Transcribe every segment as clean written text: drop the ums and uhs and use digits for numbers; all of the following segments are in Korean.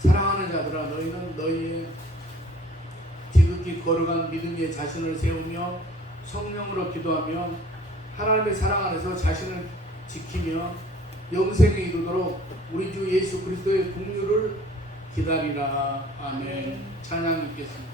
사랑하는 자들아, 너희는 너희의 지극히 거룩한 믿음 위에 자신을 세우며 성령으로 기도하며 하나님의 사랑 안에서 자신을 지키며 영생에 이르도록 우리 주 예수 그리스도의 긍휼을 기다리라. 아멘. 찬양 읽겠습니다.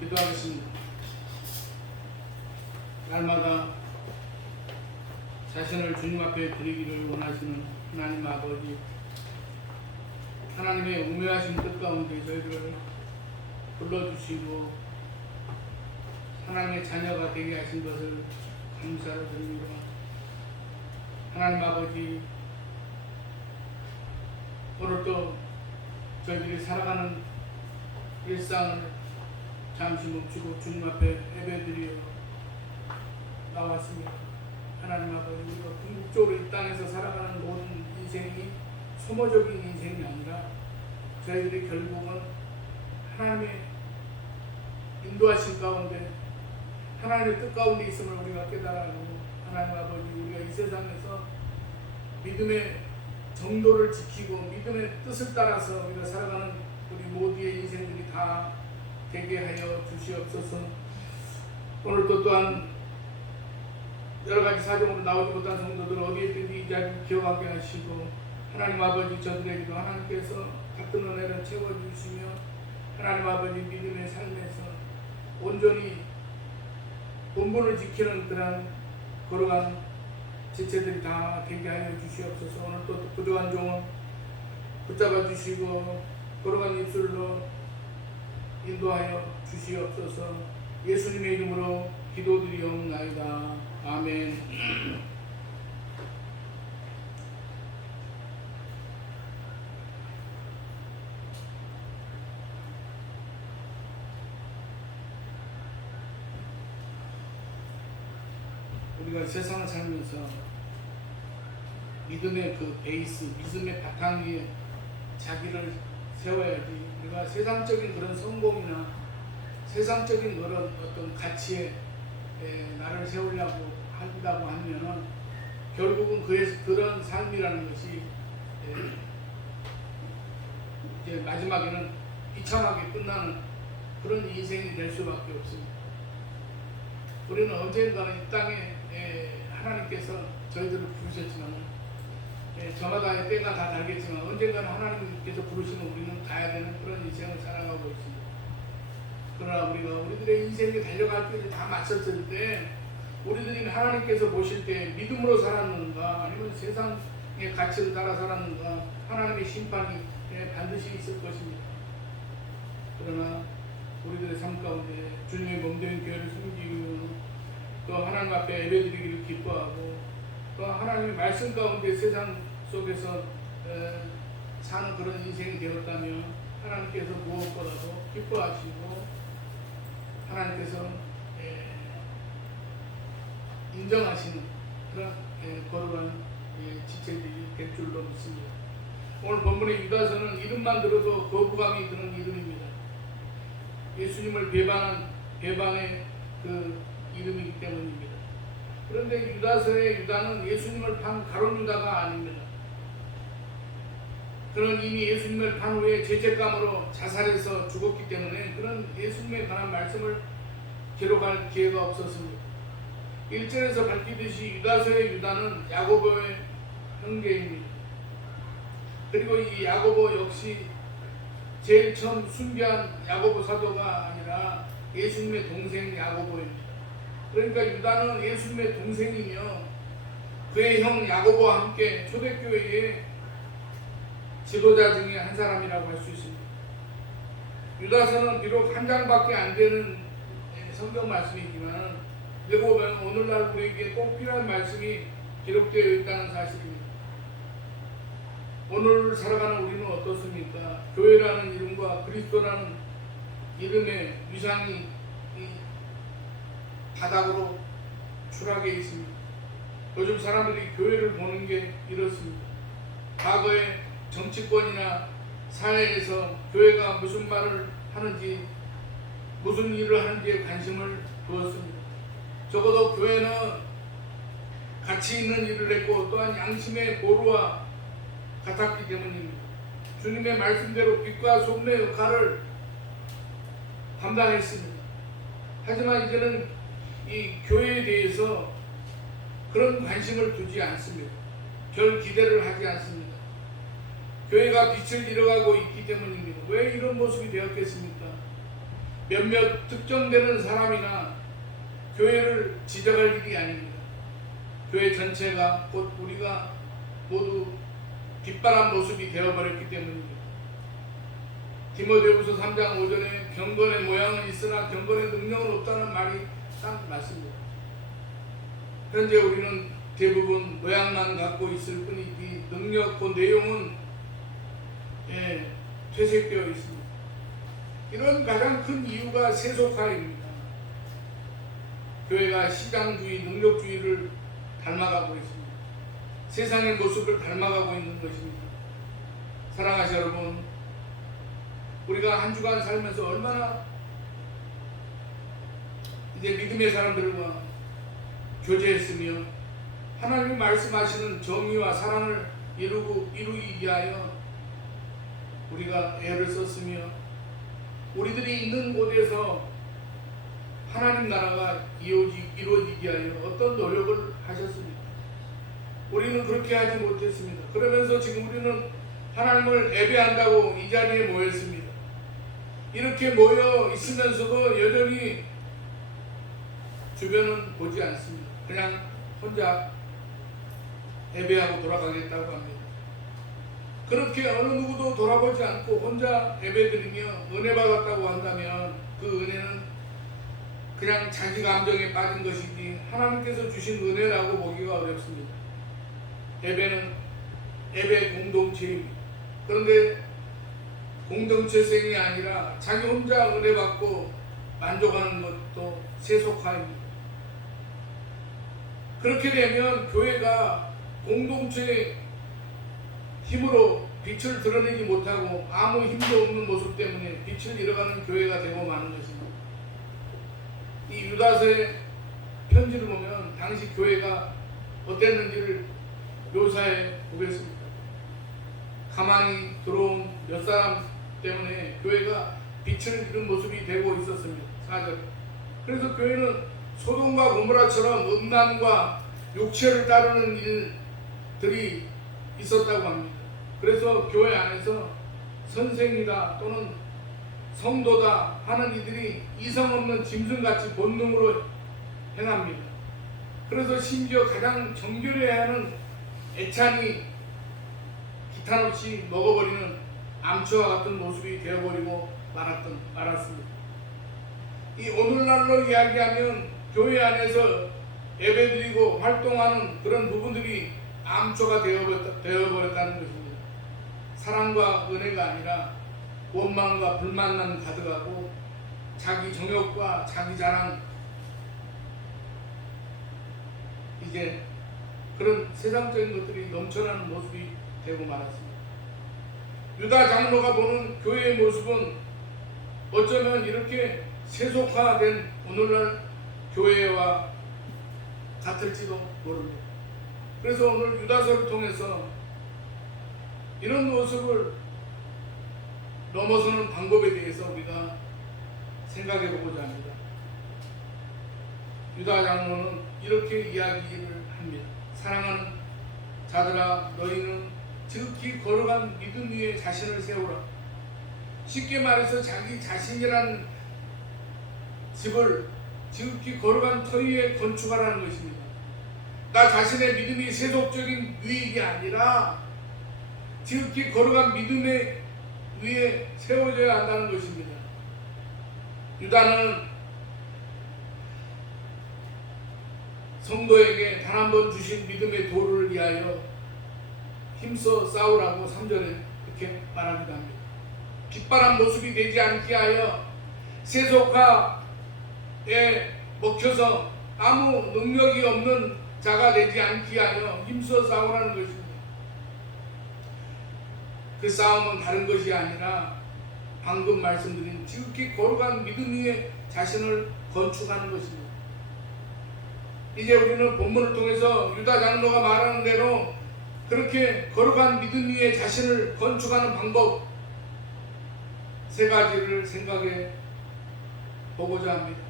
기도하겠습니다. 날마다 자신을 주님 앞에 드리기를 원하시는 하나님 아버지, 하나님의 우매하신 뜻 가운데 저희들을 불러주시고 하나님의 자녀가 되게 하신 것을 감사를 드립니다. 하나님 아버지, 오늘도 저희들이 살아가는 일상을 잠시 멈추고 주님 앞에 예배드리러 나왔습니다. 하나님 아버지, 우리가 궁극적으로 이 땅에서 살아가는 모든 인생이 소모적인 인생이 아니라 저희들이 결국은 하나님의 인도하신 가운데 하나님의 뜻 가운데 있음을 우리가 깨달아고, 하나님 아버지, 우리가 이 세상에서 믿음의 정도를 지키고 믿음의 뜻을 따라서 우리가 살아가는 우리 모두의 인생들이 다 되게 하여 주시옵소서. 오늘도 또한 여러 가지 사정으로 나오지 못한 성도들 어디에 있든지 이 자리를 기억하게 하시고 하나님 아버지 저들에게도 하나님께서 같은 은혜를 채워주시며 하나님 아버지 믿음의 삶에서 온전히 본분을 지키는 그런 걸어가는 지체들이 다 되게 하여 주시옵소서. 오늘 또 부족한 종은 붙잡아 주시고 걸어간 입술로 인도하여 주시옵소서. 예수님의 이름으로 기도드리옵나이다. 아멘. 우리가 세상을 살면서 믿음의 그 베이스, 믿음의 바탕 위에 자기를 세워야지. 우리가 세상적인 그런 성공이나 세상적인 그런 어떤 가치에 나를 세우려고 한다고 하면은 결국은 그런 삶이라는 것이 이제 마지막에는 비참하게 끝나는 그런 인생이 될 수밖에 없습니다. 우리는 언젠가는 이 땅에 하나님께서 저희들을 부르셨지만 저마다의 때가 다 다르겠지만 언젠가는 하나님께서 부르시면 우리는 가야 되는 그런 인생을 살아가고 있습니다. 그러나 우리들의 인생에 달려갈 길을 다 마쳤을 때 우리들이 하나님께서 보실 때 믿음으로 살았는가 아니면 세상의 가치를 따라 살았는가 하나님의 심판이 반드시 있을 것입니다. 그러나 우리들의 삶 가운데 주님의 몸된 교회를 숨기고 또 하나님 앞에 예배드리기를 기뻐하고 또 하나님의 말씀 가운데 세상 속에서 사는 그런 인생이 되었다면 하나님께서 무엇보다도 기뻐하시고 하나님께서 인정하시는 그런 거룩한 지체들이 될 줄로 믿습니다. 오늘 본문의 유다서는 이름만 들어도 거부감이 드는 이름입니다. 예수님을 배반의 그 이름이기 때문입니다. 그런데 유다서의 유다는 예수님을 판 가룟 유다가 아닙니다. 그는 이미 예수님을 판 후에 죄책감으로 자살해서 죽었기 때문에 그런 예수님에 관한 말씀을 기록할 기회가 없었습니다. 1절에서 밝히듯이 유다서의 유다는 야고보의 형제입니다. 그리고 이 야고보 역시 제일 처음 순교한 야고보 사도가 아니라 예수님의 동생 야고보입니다. 그러니까 유다는 예수님의 동생이며 그의 형 야고보와 함께 초대교회의 지도자 중에 한 사람이라고 할 수 있습니다. 유다서는 비록 한 장밖에 안 되는 성경 말씀이지만 읽어 보면 오늘날 우리에게 꼭 필요한 말씀이 기록되어 있다는 사실입니다. 오늘 살아가는 우리는 어떻습니까? 교회라는 이름과 그리스도라는 이름의 위상이 바닥으로 추락해 있습니다. 요즘 사람들이 교회를 보는 게 이렇습니다. 과거에 정치권이나 사회에서 교회가 무슨 말을 하는지 무슨 일을 하는지에 관심을 두었습니다. 적어도 교회는 가치 있는 일을 했고 또한 양심의 보루와 같았기 때문입니다. 주님의 말씀대로 빛과 소금의 역할을 감당했습니다. 하지만 이제는 이 교회에 대해서 그런 관심을 두지 않습니다. 별 기대를 하지 않습니다. 교회가 빛을 잃어가고 있기 때문입니다. 왜 이런 모습이 되었겠습니까? 몇몇 특정되는 사람이나 교회를 지적할 일이 아닙니다. 교회 전체가 곧 우리가 모두 빛바란 모습이 되어버렸기 때문입니다. 디모데후서 3장 5절에 경건의 모양은 있으나 경건의 능력은 없다는 말이 딱 맞습니다. 현재 우리는 대부분 모양만 갖고 있을 뿐이지 능력, 그 내용은 퇴색되어 있습니다. 이런 가장 큰 이유가 세속화입니다. 교회가 시장주의, 능력주의를 닮아가고 있습니다. 세상의 모습을 닮아가고 있는 것입니다. 사랑하시는 여러분, 우리가 한 주간 살면서 얼마나 이제 믿음의 사람들과 교제했으며 하나님이 말씀하시는 정의와 사랑을 이루기 위하여 우리가 애를 썼으며 우리들이 있는 곳에서 하나님 나라가 이루어지기 위하여 어떤 노력을 하셨습니까? 우리는 그렇게 하지 못했습니다. 그러면서 지금 우리는 하나님을 예배한다고 이 자리에 모였습니다. 이렇게 모여 있으면서도 여전히 주변은 보지 않습니다. 그냥 혼자 예배하고 돌아가겠다고 합니다. 그렇게 어느 누구도 돌아보지 않고 혼자 예배드리며 은혜 받았다고 한다면 그 은혜는 그냥 자기 감정에 빠진 것이지 하나님께서 주신 은혜라고 보기가 어렵습니다. 예배는 예배 공동체입니다. 그런데 공동체성이 아니라 자기 혼자 은혜 받고 만족하는 것도 세속화입니다. 그렇게 되면 교회가 공동체의 힘으로 빛을 드러내지 못하고 아무 힘도 없는 모습 때문에 빛을 잃어가는 교회가 되고 마는 것입니다. 이 유다서의 편지를 보면 당시 교회가 어땠는지를 묘사해 보겠습니다. 가만히 들어온 몇 사람 때문에 교회가 빛을 잃은 모습이 되고 있었습니다. 4절. 그래서 교회는 소돔과 고모라처럼 음란과 육체를 따르는 일들이 있었다고 합니다. 그래서 교회 안에서 선생이다 또는 성도다 하는 이들이 이성 없는 짐승같이 본능으로 행합니다. 그래서 심지어 가장 정결해야 하는 애찬이 기탄 없이 먹어버리는 암초와 같은 모습이 되어버리고 말았습니다. 이 오늘날로 이야기하면 교회 안에서 예배드리고 활동하는 그런 부분들이 암초가 되어버렸다는 것입니다. 사랑과 은혜가 아니라 원망과 불만만 가득하고 자기 정욕과 자기 자랑, 이제 그런 세상적인 것들이 넘쳐나는 모습이 되고 말았습니다. 유다 장로가 보는 교회의 모습은 어쩌면 이렇게 세속화된 오늘날 교회와 같을지도 모릅니다. 그래서 오늘 유다서를 통해서 이런 모습을 넘어서는 방법에 대해서 우리가 생각해 보고자 합니다. 유다 장로는 이렇게 이야기를 합니다. 사랑하는 자들아, 너희는 지극히 거룩한 믿음 위에 자신을 세우라. 쉽게 말해서 자기 자신이라는 집을 지극히 거룩한 터 위에 건축하라는 것입니다. 나 자신의 믿음이 세속적인 유익이 아니라 지극히 거룩한 믿음의 위에 세워져야 한다는 것입니다. 유다는 성도에게 단 한 번 주신 믿음의 도를 위하여 힘써 싸우라고 3절에 이렇게 말하기도 합니다. 깃발한 모습이 되지 않게 하여 세속화에 먹혀서 아무 능력이 없는 자가 되지 않게 하여 힘써 싸우라는 것입니다. 그 싸움은 다른 것이 아니라 방금 말씀드린 지극히 거룩한 믿음 위에 자신을 건축하는 것입니다. 이제 우리는 본문을 통해서 유다 장로가 말하는 대로 그렇게 거룩한 믿음 위에 자신을 건축하는 방법 세 가지를 생각해 보고자 합니다.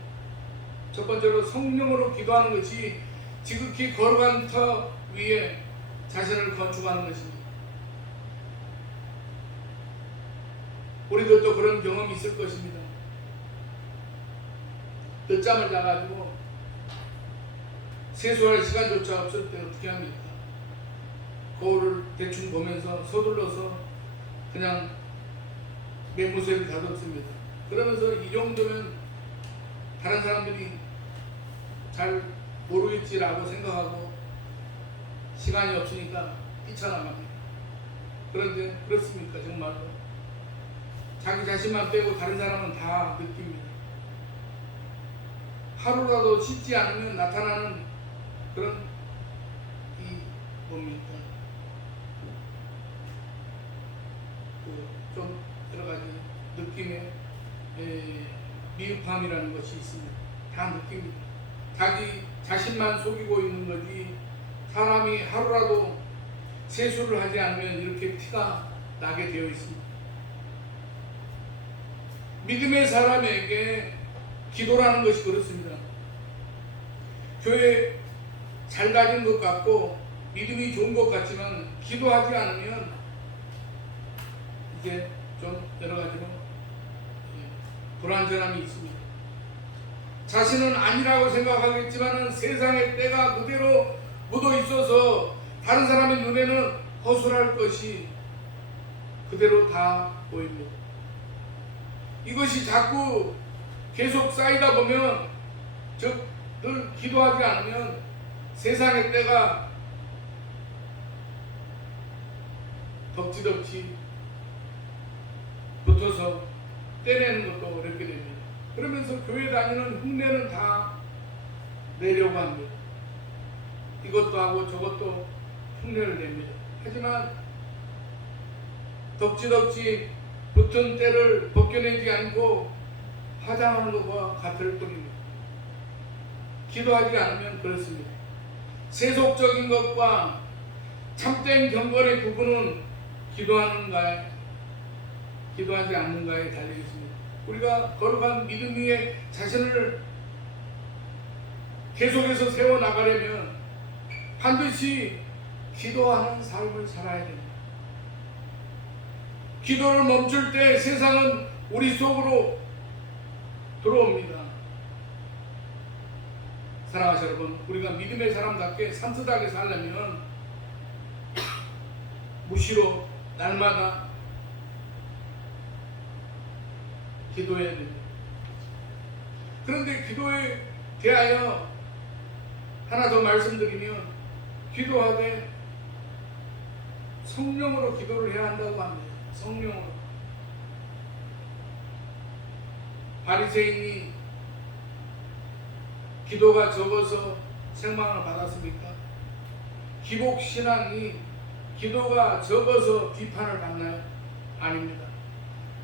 첫 번째로 성령으로 기도하는 것이 지극히 거룩한 터 위에 자신을 건축하는 것입니다. 우리들도 그런 경험이 있을 것입니다. 늦잠을 자가지고 세수할 시간조차 없을 때 어떻게 합니까? 거울을 대충 보면서 서둘러서 그냥 매무새를 다듬습니다. 그러면서 이 정도면 다른 사람들이 잘 모르겠지라고 생각하고 시간이 없으니까 뛰쳐나갑니다. 그런데 그렇습니까? 정말로 자기 자신만 빼고 다른 사람은 다 느낍니다. 하루라도 씻지 않으면 나타나는 그런 이 뭡니까? 좀 여러 가지 느낌의 미흡함이라는 것이 있습니다. 다 느낍니다. 자기 자신만 속이고 있는 거지 사람이 하루라도 세수를 하지 않으면 이렇게 티가 나게 되어 있습니다. 믿음의 사람에게 기도라는 것이 그렇습니다. 교회 잘 다닌 것 같고 믿음이 좋은 것 같지만 기도하지 않으면 이제 좀 여러 가지로 불완전함이 있습니다. 자신은 아니라고 생각하겠지만 세상의 때가 그대로 묻어 있어서 다른 사람의 눈에는 허술할 것이 그대로 다 보입니다. 이것이 자꾸 계속 쌓이다 보면, 즉 늘 기도하지 않으면 세상의 때가 덕지덕지 붙어서 떼내는 것도 어렵게 됩니다. 그러면서 교회 다니는 흉내는 다 내려고 합니다. 이것도 하고 저것도 흉내를 냅니다. 하지만 덕지덕지 붙은 때를 벗겨내지 않고 화장하는 것과 같을 뿐입니다. 기도하지 않으면 그렇습니다. 세속적인 것과 참된 경건의 구분은 기도하는가에, 기도하지 않는가에 달려있습니다. 우리가 거룩한 믿음 위에 자신을 계속해서 세워나가려면 반드시 기도하는 삶을 살아야 됩니다. 기도를 멈출 때 세상은 우리 속으로 들어옵니다. 사랑하시는 여러분, 우리가 믿음의 사람답게 산뜻하게 살려면 무시로 날마다 기도해야 됩니다. 그런데 기도에 대하여 하나 더 말씀드리면, 기도하되 성령으로 기도를 해야 한다고 합니다. 성령으로. 바리새인이 기도가 적어서 책망을 받았습니까? 기복신앙이 기도가 적어서 비판을 받나요? 아닙니다.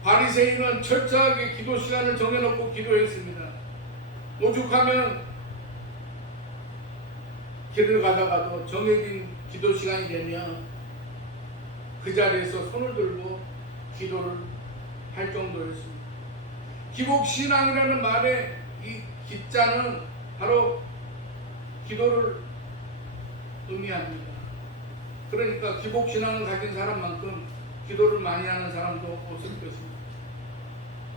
바리새인은 철저하게 기도 시간을 정해놓고 기도했습니다. 오죽하면 길을 가다가도 정해진 기도 시간이 되면 그 자리에서 손을 들고 기도를 할 정도였습니다. 기복신앙이라는 말의 이 기자는 바로 기도를 의미합니다. 그러니까 기복신앙을 가진 사람만큼 기도를 많이 하는 사람도 없을 것입니다.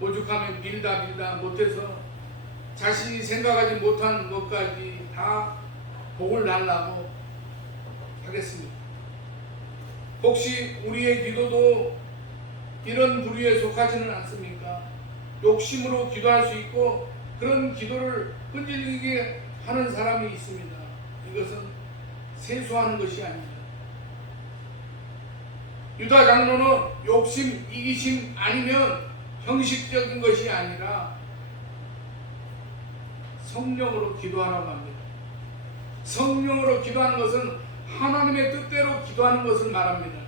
오죽하면 빌다 못해서 자신이 생각하지 못한 것까지 다 복을 달라고 하겠습니다. 혹시 우리의 기도도 이런 부류에 속하지는 않습니까? 욕심으로 기도할 수 있고 그런 기도를 끈질기게 하는 사람이 있습니다. 이것은 세수하는 것이 아닙니다. 유다 장로는 욕심, 이기심 아니면 형식적인 것이 아니라 성령으로 기도하라고 합니다. 성령으로 기도하는 것은 하나님의 뜻대로 기도하는 것을 말합니다.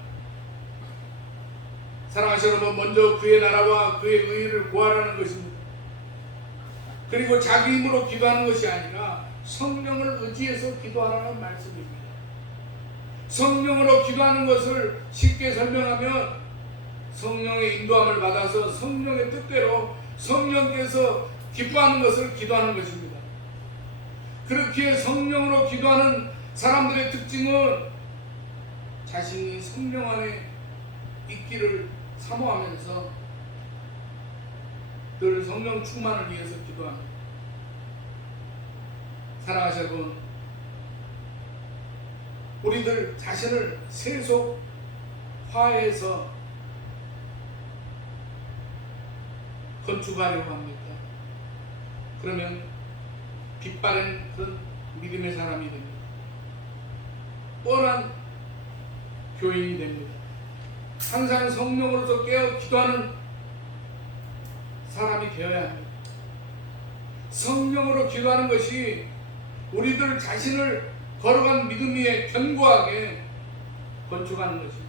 사랑하시는 여러분, 먼저 그의 나라와 그의 의를 구하라는 것입니다. 그리고 자기 힘으로 기도하는 것이 아니라 성령을 의지해서 기도하라는 말씀입니다. 성령으로 기도하는 것을 쉽게 설명하면 성령의 인도함을 받아서 성령의 뜻대로 성령께서 기뻐하는 것을 기도하는 것입니다. 그렇게 성령으로 기도하는 사람들의 특징은 자신이 성령 안에 있기를 사모하면서 늘 성령 충만을 위해서 기도합니다. 사랑하시는 여러분, 우리들 자신을 세속화해서 건축하려고 합니까? 그러면 빛바랜 그런 믿음의 사람이 됩니다. 뻔한 교인이 됩니다. 항상 성령으로서 깨어 기도하는 사람이 되어야 합니다. 성령으로 기도하는 것이 우리들 자신을 거룩한 믿음 위에 견고하게 건축하는 것입니다.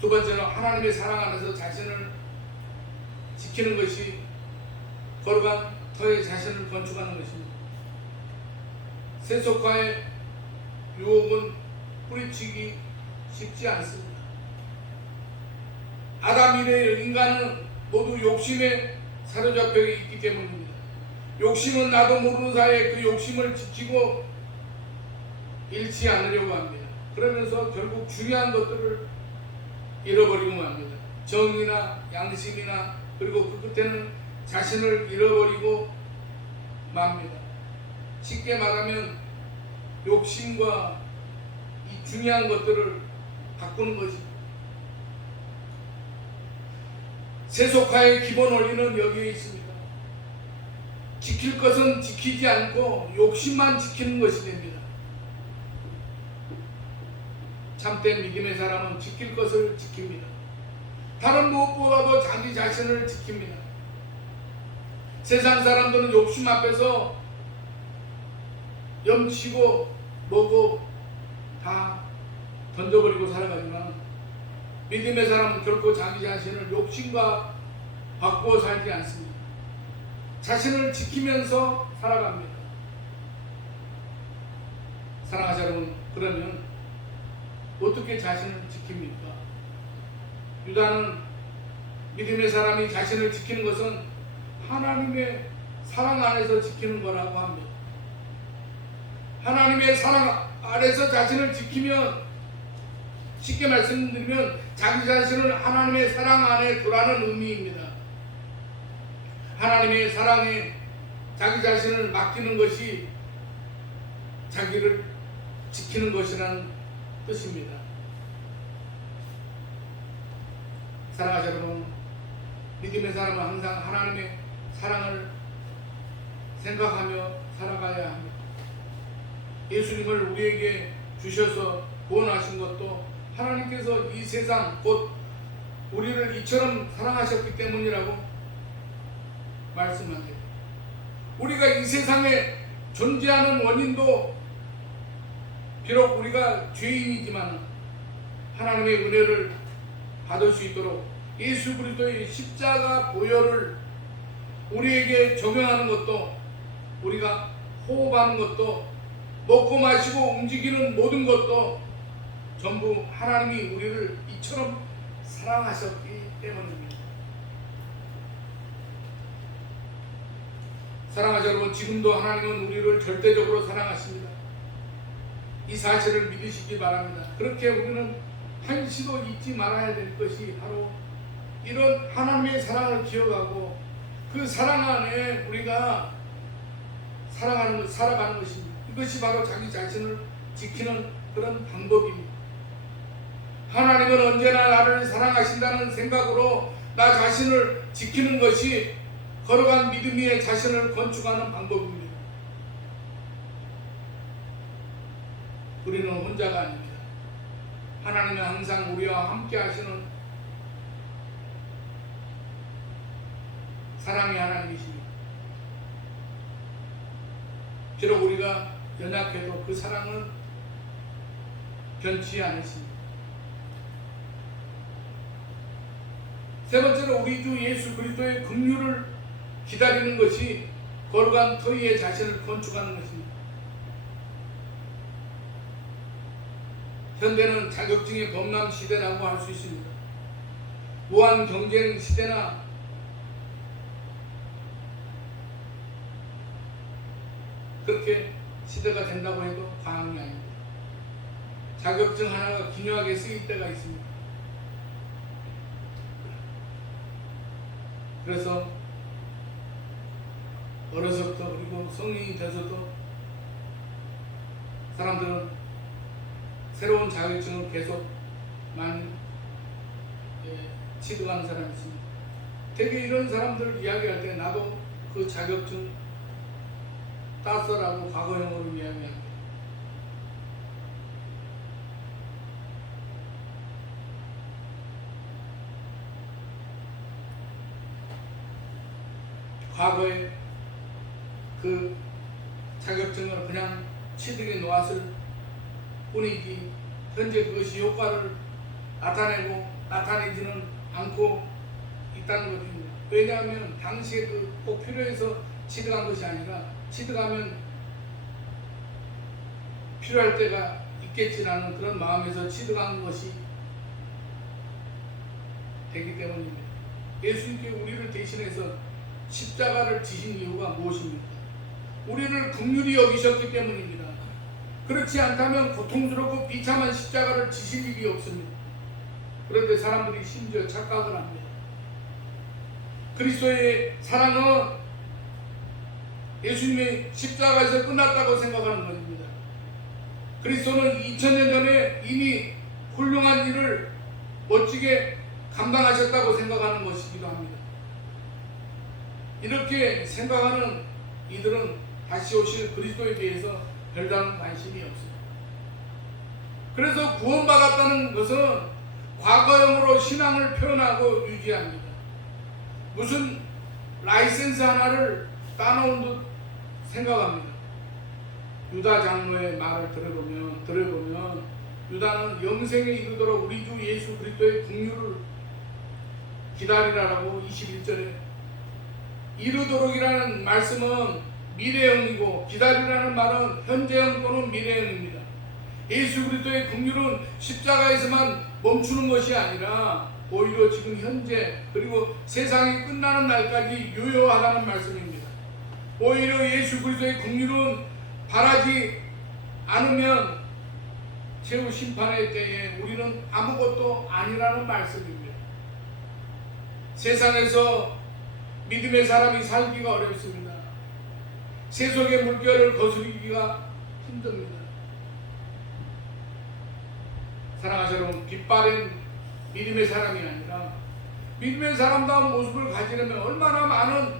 두 번째는 하나님의 사랑 안에서 자신을 지키는 것이 거룩한 터의 자신을 건축하는 것입니다. 세속화의 유혹은 뿌리치기 쉽지 않습니다. 아담 이래 인간은 모두 욕심에 사로잡혀 있기 때문입니다. 욕심은 나도 모르는 사이에 그 욕심을 지키고 잃지 않으려고 합니다. 그러면서 결국 중요한 것들을 잃어버리고 맙니다. 정의나 양심이나 그리고 그 끝에는 자신을 잃어버리고 맙니다. 쉽게 말하면 욕심과 이 중요한 것들을 바꾸는 것입니다. 세속화의 기본 원리는 여기에 있습니다. 지킬 것은 지키지 않고 욕심만 지키는 것이 됩니다. 참된 믿음의 사람은 지킬 것을 지킵니다. 다른 무엇보다도 자기 자신을 지킵니다. 세상 사람들은 욕심 앞에서 염치고 뭐고 다 던져버리고 살아가지만 믿음의 사람은 결코 자기 자신을 욕심과 바꾸어 살지 않습니다. 자신을 지키면서 살아갑니다. 사랑하자 여러분, 그러면 어떻게 자신을 지킵니까? 유다는 믿음의 사람이 자신을 지키는 것은 하나님의 사랑 안에서 지키는 거라고 합니다. 하나님의 사랑 안에서 자신을 지키면, 쉽게 말씀드리면 자기 자신을 하나님의 사랑 안에 두라는 의미입니다. 하나님의 사랑에 자기 자신을 맡기는 것이 자기를 지키는 것이라는 뜻입니다. 사랑하자 여러분, 믿음의 사람은 항상 하나님의 사랑을 생각하며 살아가야 합니다. 예수님을 우리에게 주셔서 구원하신 것도 하나님께서 이 세상 곧 우리를 이처럼 사랑하셨기 때문이라고 말씀하세요. 우리가 이 세상에 존재하는 원인도 비록 우리가 죄인이지만 하나님의 은혜를 받을 수 있도록 예수 그리스도의 십자가 보혈을 우리에게 적용하는 것도, 우리가 호흡하는 것도, 먹고 마시고 움직이는 모든 것도 전부 하나님이 우리를 이처럼 사랑하셨기 때문입니다. 사랑하자 여러분, 지금도 하나님은 우리를 절대적으로 사랑하십니다. 이 사실을 믿으시기 바랍니다. 그렇게 우리는 한시도 잊지 말아야 될 것이 바로 이런 하나님의 사랑을 기억하고 그 사랑 안에 우리가 살아가는 것입니다. 이것이 바로 자기 자신을 지키는 그런 방법입니다. 하나님은 언제나 나를 사랑하신다는 생각으로 나 자신을 지키는 것이 걸어간 믿음 위에 자신을 건축하는 방법입니다. 우리는 혼자가 아닙니다. 하나님은 항상 우리와 함께 하시는 사랑의 하나님이십니다. 비록 우리가 연약해도 그 사랑은 변치 않으십니다. 세 번째로 우리 주 예수 그리스도의 긍휼을 기다리는 것이 거룩한 터 위에 자신을 건축하는 것입니다. 현대는 자격증의 범람 시대라고 할 수 있습니다. 무한 경쟁 시대나 그렇게 시대가 된다고 해도 과언이 아닙니다. 자격증 하나가 기묘하게 쓰일 때가 있습니다. 그래서 어려서부터 그리고 성인이 돼서도 사람들은 새로운 자격증을 계속 많이 취득하는 사람이 있습니다. 되게 이런 사람들 이야기할 때 나도 그 자격증 땄어라고 과거형으로 이야기합니다. 과거에 그 자격증을 그냥 취득해 놓았을 뿐이지 현재 그것이 효과를 나타내고 나타내지는 않고 있다는 것입니다. 왜냐하면 당시에 그 꼭 필요해서 취득한 것이 아니라 취득하면 필요할 때가 있겠지라는 그런 마음에서 취득한 것이 되기 때문입니다. 예수님께 우리를 대신해서 십자가를 지신 이유가 무엇입니까? 우리를 긍휼히 여기셨기 때문입니다. 그렇지 않다면 고통스럽고 비참한 십자가를 지실 일이 없습니다. 그런데 사람들이 심지어 착각을 합니다. 그리스도의 사랑은 예수님의 십자가에서 끝났다고 생각하는 것입니다. 그리스도는 2000년 전에 이미 훌륭한 일을 멋지게 감당하셨다고 생각하는 것이기도 합니다. 이렇게 생각하는 이들은 다시 오실 그리스도에 대해서 별다른 관심이 없습니다. 그래서 구원받았다는 것은 과거형으로 신앙을 표현하고 유지합니다. 무슨 라이센스 하나를 따놓은 듯 생각합니다. 유다 장로의 말을 들어보면 유다는 영생에 이르도록 우리 주 예수 그리스도의 긍휼을 기다리라라고 21절에 이르도록이라는 말씀은 미래형이고 기다리라는 말은 현재형 또는 미래형입니다. 예수 그리스도의 긍휼은 십자가에서만 멈추는 것이 아니라 오히려 지금 현재 그리고 세상이 끝나는 날까지 유효하다는 말씀입니다. 오히려 예수 그리스도의 긍휼은 바라지 않으면 최후 심판의 때에 우리는 아무것도 아니라는 말씀입니다. 세상에서 믿음의 사람이 살기가 어렵습니다. 세속의 물결을 거스르기가 힘듭니다. 사랑하는 여러분, 빛바랜 믿음의 사람이 아니라 믿음의 사람다운 모습을 가지려면 얼마나 많은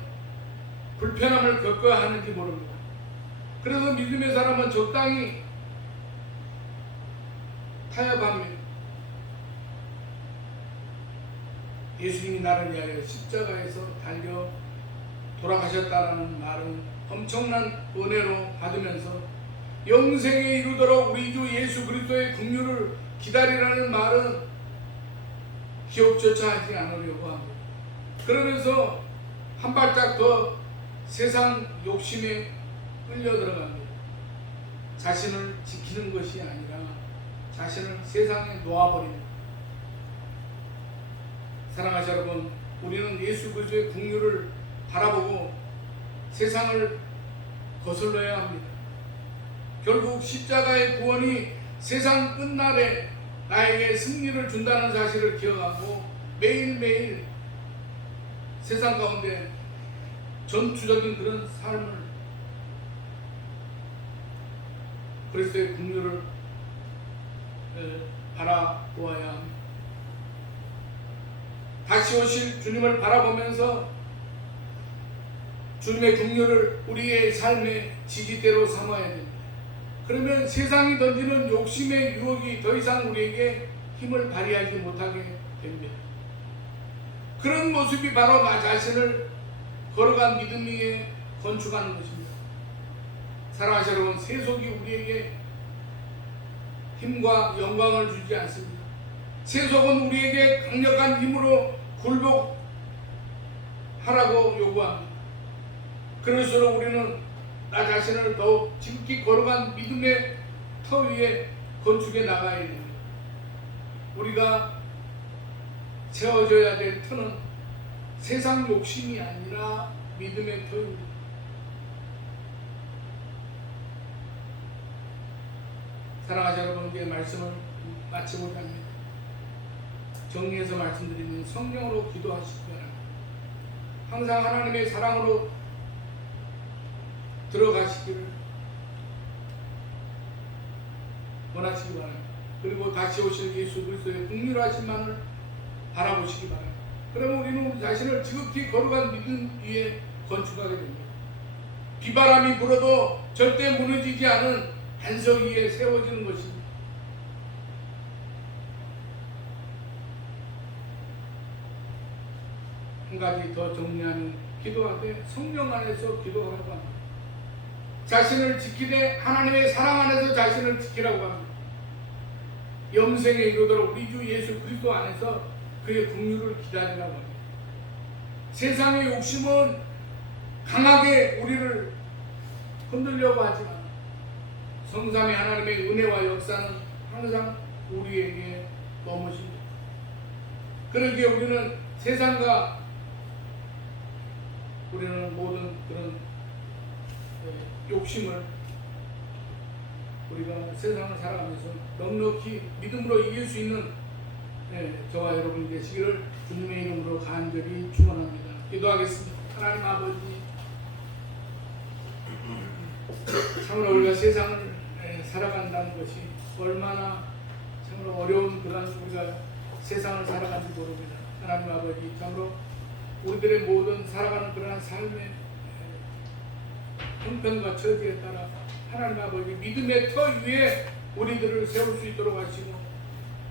불편함을 겪어야 하는지 모릅니다. 그래서 믿음의 사람은 적당히 타협합니다. 예수님이 나를 위하여 십자가에서 달려 돌아가셨다라는 말은 엄청난 은혜로 받으면서 영생에 이르도록 우리 주 예수 그리스도의 긍휼을 기다리라는 말은 기억조차 하지 않으려고 합니다. 그러면서 한 발짝 더 세상 욕심에 끌려 들어갑니다. 자신을 지키는 것이 아니라 자신을 세상에 놓아버립니다. 사랑하는 여러분, 우리는 예수 그리스도의 긍휼을 바라보고 세상을 거슬러야 합니다. 결국 십자가의 구원이 세상 끝날에 나에게 승리를 준다는 사실을 기억하고 매일매일 세상 가운데 전투적인 그런 삶을 그리스도의 긍휼을 바라보아야 합니다. 다시 오실 주님을 바라보면서 주님의 긍휼을 우리의 삶의 지지대로 삼아야 됩니다. 그러면 세상이 던지는 욕심의 유혹이 더 이상 우리에게 힘을 발휘하지 못하게 됩니다. 그런 모습이 바로 나 자신을 걸어간 믿음 위에 건축하는 것입니다. 사랑하는 여러분, 세속이 우리에게 힘과 영광을 주지 않습니다. 세속은 우리에게 강력한 힘으로 굴복하라고 요구합니다. 그럴수록 우리는 나 자신을 더욱 깊이 걸어간 믿음의 터 위에 건축해 나가야 됩니다. 우리가 세워져야 될 터는 세상 욕심이 아니라 믿음의 터입니다. 사랑하는 여러분께 말씀을 마치고자 합니다. 정리해서 말씀드리면 성령으로 기도하시기 바랍니다. 항상 하나님의 사랑으로 들어가시기를 원하시기 바랍니다. 그리고 다시 오실 예수 그리스도의 긍휼하심만을 바라보시기 바랍니다. 그러면 우리는 우리 자신을 지극히 거룩한 믿음 위에 건축하게 됩니다. 비바람이 불어도 절대 무너지지 않은 반석 위에 세워지는 것입니다. 한 가지 더 정리하면 기도하되 성령 안에서 기도하라고 합니다. 자신을 지키되 하나님의 사랑 안에서 자신을 지키라고 합니다. 영생에 이르도록 우리 주 예수 그리스도 안에서 그의 긍휼을 기다리라고 합니다. 세상의 욕심은 강하게 우리를 흔들려고 하지만 성삼위 하나님의 은혜와 역사는 항상 우리에게 머무십니다. 그러기에 우리는 세상과 우리는 모든 그런 욕심을 우리가 세상을 살아가면서 넉넉히 믿음으로 이길 수 있는 저와 여러분이 되시기를 주님의 이름으로 간절히 축원합니다. 기도하겠습니다. 하나님 아버지, 참으로 우리가 세상을 살아간다는 것이 얼마나 참으로 어려운 그런 우리가 세상을 살아가는지 모릅니다. 하나님 아버지, 참으로 우리들의 모든 살아가는 그러한 삶의 형편과 처지에 따라 하나님 아버지 믿음의 터 위에 우리들을 세울 수 있도록 하시고,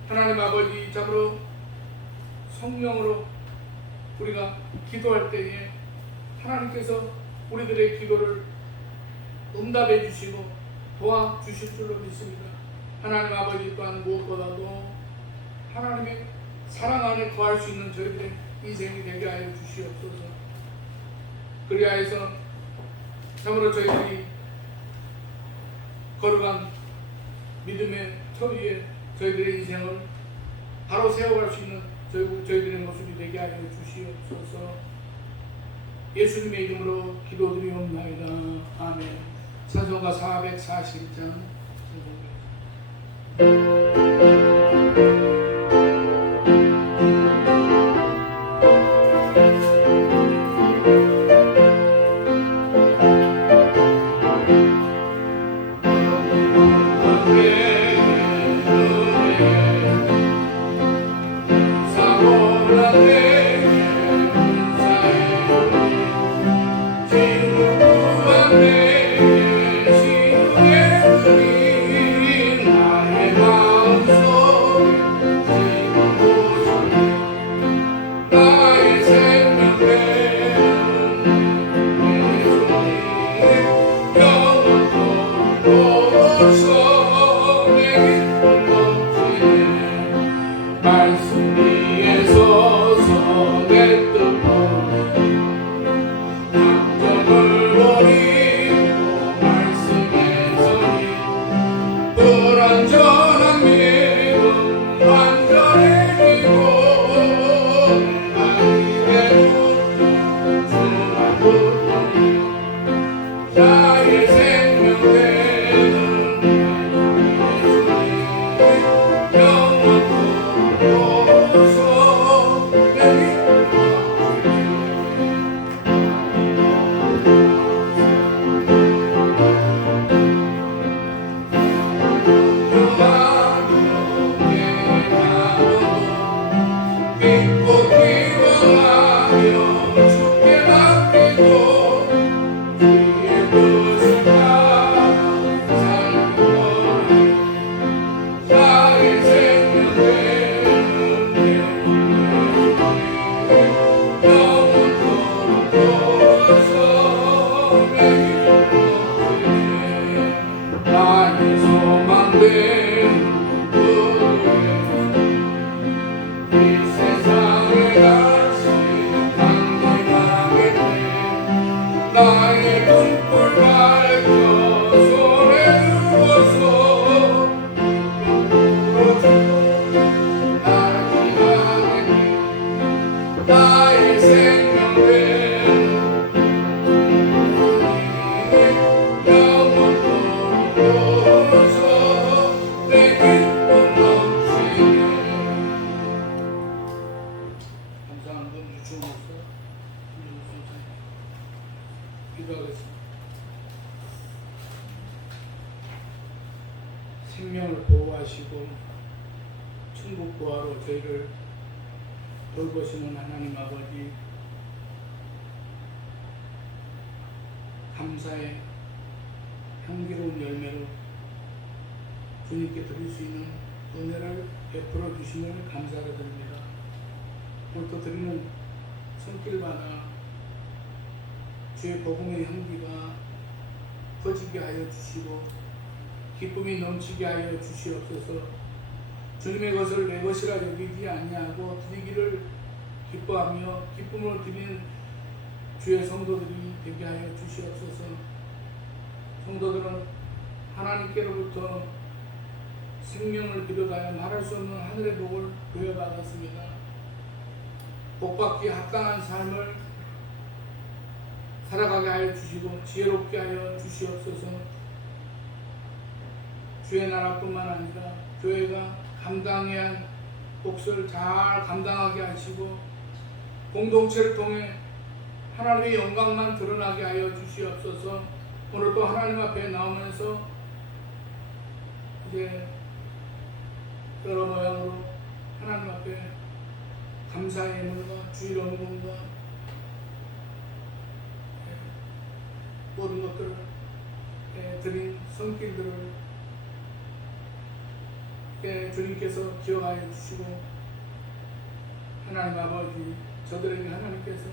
하나님 아버지 참으로 성령으로 우리가 기도할 때에 하나님께서 우리들의 기도를 응답해 주시고 도와주실 줄로 믿습니다. 하나님 아버지 또한 무엇보다도 하나님의 사랑 안에 거할 수 있는 저희들의 인생이 되게 하여 주시옵소서. 그리하여서 참으로 저희들이 거룩한 믿음의 터 위에 저희들의 인생을 바로 세워갈 수 있는 저희들의 모습이 되게 하여 주시옵소서. 예수님의 이름으로 기도드리옵나이다. 아멘. 찬송가 441장 생명을 보호하시고 천국 보화로 저희를 돌보시는 하나님 아버지, 감사의 향기로운 열매로 주님께 드릴 수 있는 은혜를 베풀어 주심을 감사를 드립니다. 오늘도 드리는 손길바나 주의 복음의 향기가 퍼지게 하여 주시고 기쁨이 넘치게 하여 주시옵소서. 주님의 것을 내 것이라 여기지 아니하고 드리기를 기뻐하며 기쁨을 드리는 주의 성도들이 되게 하여 주시옵소서. 성도들은 하나님께로부터 생명을 비롯하여 말할 수 없는 하늘의 복을 부여받았습니다. 복받기 합당한 삶을 살아가게 하여 주시고 지혜롭게 하여 주시옵소서. 주의 나라뿐만 아니라 교회가 감당해야 할 몫을 잘 감당하게 하시고 공동체를 통해 하나님의 영광만 드러나게 하여 주시옵소서. 오늘 또 하나님 앞에 나오면서 이제 여러 모양으로 하나님 앞에 감사의 예물과 주일 언문과 모든 것들을 드린 손길들을 주님께서 기억하여 주시고 하나님 아버지 저들에게 하나님께서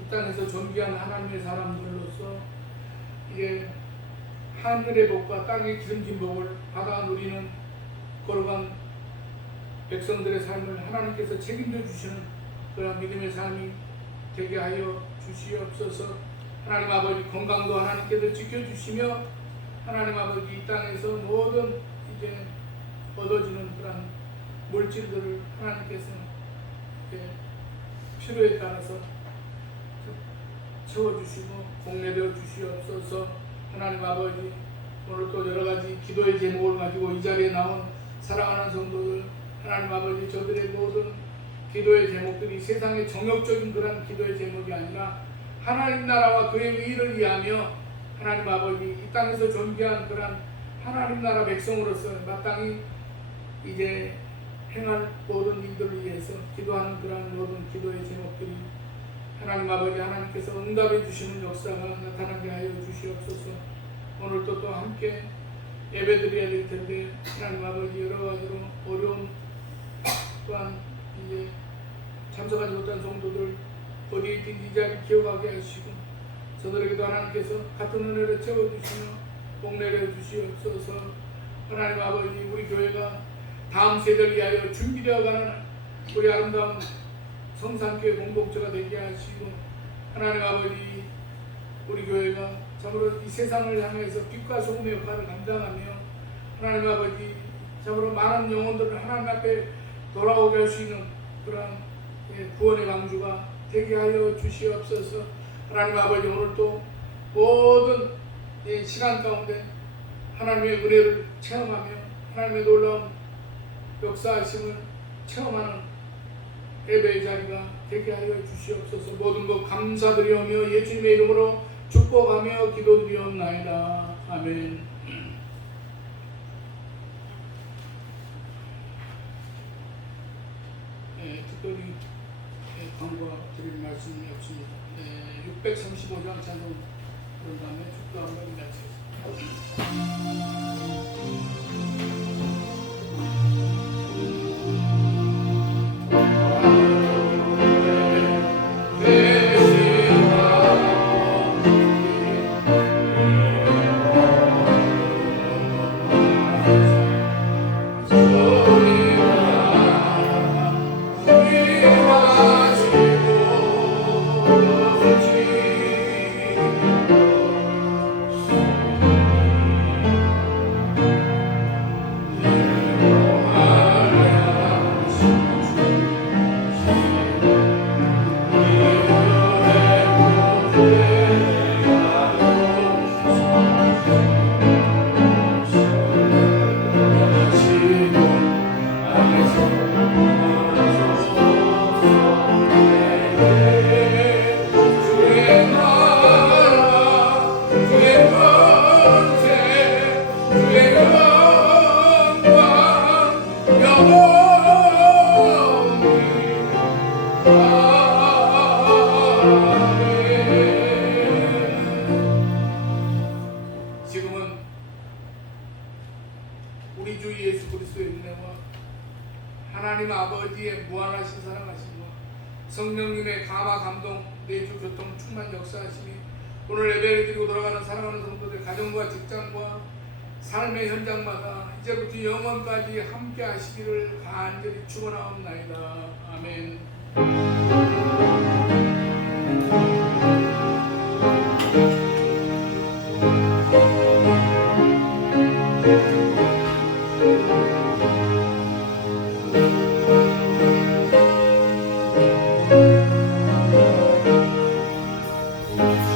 이 땅에서 존귀한 하나님의 사람들로서 이게 하늘의 복과 땅의 기름진 복을 받아 누리는 거룩한 백성들의 삶을 하나님께서 책임져 주시는 그런 믿음의 삶이 되게 하여 주시옵소서. 하나님 아버지 건강도 하나님께서 지켜주시며 하나님 아버지 이 땅에서 모든 이제 얻어지는 그런 물질들을 하나님께서 필요에 따라서 채워주시고 공내려 주시옵소서. 하나님 아버지 오늘 또 여러가지 기도의 제목을 가지고 이 자리에 나온 사랑하는 성도들 하나님 아버지 저들의 모든 기도의 제목들이 세상의 정욕적인 그런 기도의 제목이 아니라 하나님 나라와 그의 의를 위하며 하나님 아버지 이 땅에서 존귀한 그런 하나님 나라 백성으로서 마땅히 이제 행할 모든 일들을 위해서 기도하는 그런 모든 기도의 제목들이 하나님 아버지 하나님께서 응답해 주시는 역사가 나타나게 하여 주시옵소서. 오늘도 또 함께 예배드려야 될 텐데 하나님 아버지 여러 가지로 어려운 또한 이제 참석하지 못한 성도들 어디에 있든지 이 자리 기억하게 하시고 저들에게도 하나님께서 같은 은혜를 채워주시며 복내려 주시옵소서. 하나님 아버지 우리 교회가 다음 세대를 위하여 준비되어가는 우리 아름다운 성산교회 공동체가 되게 하시고 하나님 아버지 우리 교회가 참으로 이 세상을 향해서 빛과 소금의 역할을 감당하며 하나님 아버지 참으로 많은 영혼들을 하나님 앞에 돌아오게 할 수 있는 그런 구원의 방주가 되게 하여 주시옵소서. 하나님 아버지 오늘 또 모든 시간 가운데 하나님의 은혜를 체험하며 하나님의 놀라운 역사하심을 체험하는 예배의 자리가 되게 하여 주시옵소서. 모든 것 감사드리오며 예수님의 이름으로 축복하며 기도드리옵나이다. 아멘. 특별히 광고 드릴 말씀이 없습니다. 635장 찬송 그런 다음에 축도 한번 마치겠습니다. 지금은 우리 주 예수 그리스도의 은혜와 하나님 아버지의 무한하신 사랑하심과 성령님의 감화 감동 내주 교통 충만 역사하심이 오늘 예배를 드리고 돌아가는 사랑하는 성도들 가정과 직장과 삶의 현장마다 이제부터 영원까지 함께 하시기를 간절히 축원하옵나이다. 아멘. 네.